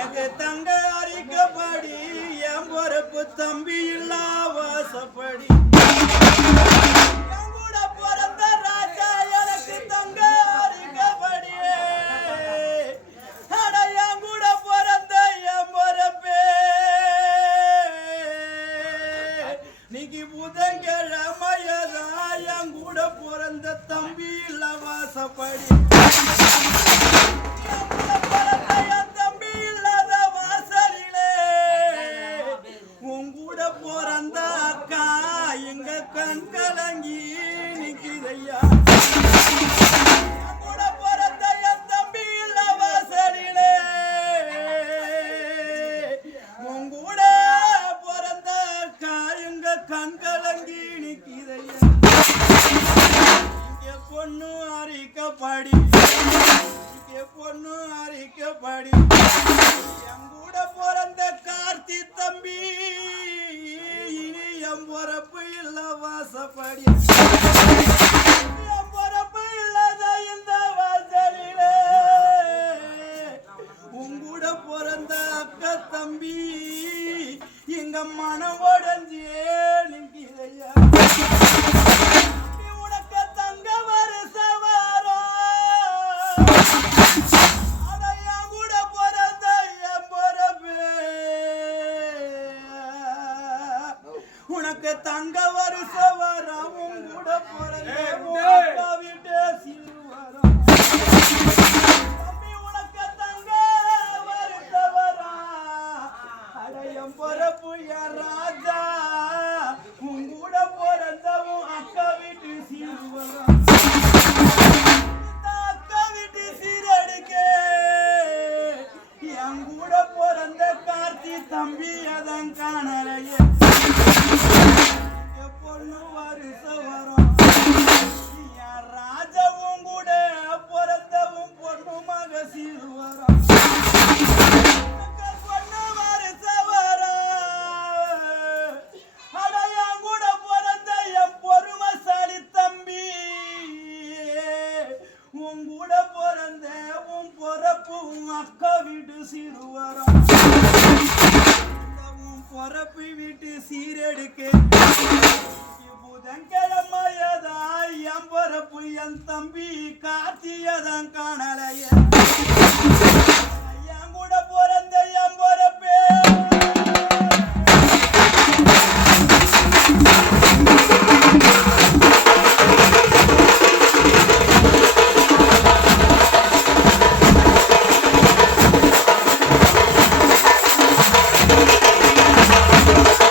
தங்க அரிக்கப்படி என் பொறுப்பு தம்பி இல்லா வாசப்படி என் பிறந்த ராஜா நீக்கு புதன்கிழமையதான் என் கூட பிறந்த தம்பி இல்ல வாசப்படி எங்க கண் கலங்கி நிக்குதையா இங்க பொண்ணு அரிக்கப்படி. இங்க பொண்ணு அரிக்கப்படி. பொறப்பு இல்ல வாசப்படி. பொறப்பு இல்லாத இந்த வாசலிலே. உங்கூட பிறந்த அக்கா தம்பி எங்க மனம் உடஞ்சியே உனக்கு தங்க வருஷம் வரும் கூட பிறந்த வீட்டு சிறுவரம். உனக்கு தங்க வருஷம் வரும் அடையம் பொறப்பு ராஜா. உன் கூட பிறந்த உன் அக்கா வீட்டு சிறுவரம். தம்பி அதன் காணலையே. பொண்ணு வருஷம் வரும். ராஜவும் கூட பிறந்தவும் பொண்ணு மக சீர் வரும் எனக்கு பிறந்த உன் பொறப்பு உன் அக்கா வீட்டு சிறுவரம் பொறப்பு வீட்டு சீரெடுக்க. புதன்கிழமையதா என் பொறப்பு என் தம்பி காத்தியதான் காணலையே.